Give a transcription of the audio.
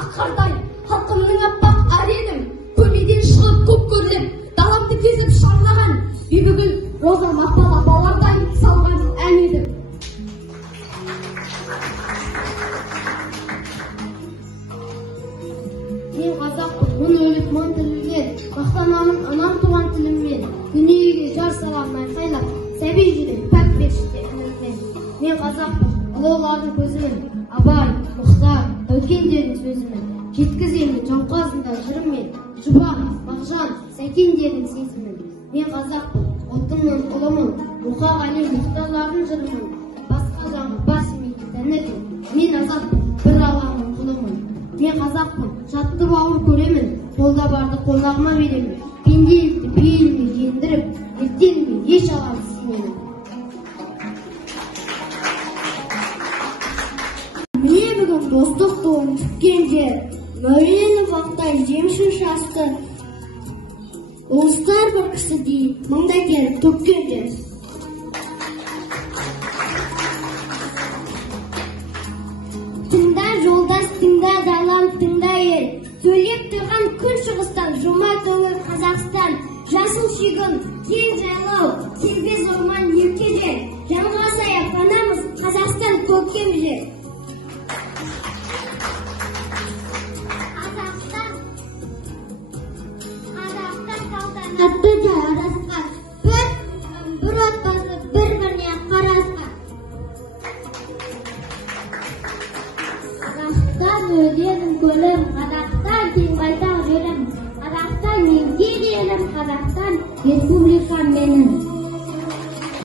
аққардай, халқымның аппақ ар едім. Көмейден шығып көк көрлеп, даламды кезіп шарлаған, бибігүл роза мақпал апалардай салған ән едім. Мен қазақпын, мың өліп мың тірілген, мақтанамын анам туған тіліммен, дүниеге жар салам айқайлап, сәби жүрек пәк періште үмітмен. Мен қазақпын, ұлылардың көзімін, Абай, Мұхтар, Дәукендердің сөзімін, жеткіземін жауқазында жырыммен, Жұбан, Мағжан, Сәкендердің сезімін. Мен қазақпын, ұлтымның ұлымын, Мұқағали Мұхтарлардың жырымын, басқа жаңы бас мекен тәңірім. Мен қазақпын, бір алланың құлымын. Мен қазақпын, жатты бауыр көремін, қолда барды қолағыма беремін. Пенделікті пейіліне ендіріп, ертеңіне еш алам сенемін. Міне бүгін достық туын тіккен жер, Мәуленов Ақтай жемшін шасты, ұлыстар бір кісі дейін маңдай келіп төккен жер. Тыңда жолдас, тыңда далам, тыңда ел, сөйлеп тұрған күн шығыстан, жомарт өңір Қазақстан, жасыл шүйгін, кең жайлау, кербез орман ерке жер, жанға сая панамыз Қазақстан көкем жер. Атты жарасқан, бір отбасы бір-біріне қарасқан. Қазақстан өденің көлім, Қазақстан кең байтақ жерім, Қазақстан еңгей елім, Қазақстан республикам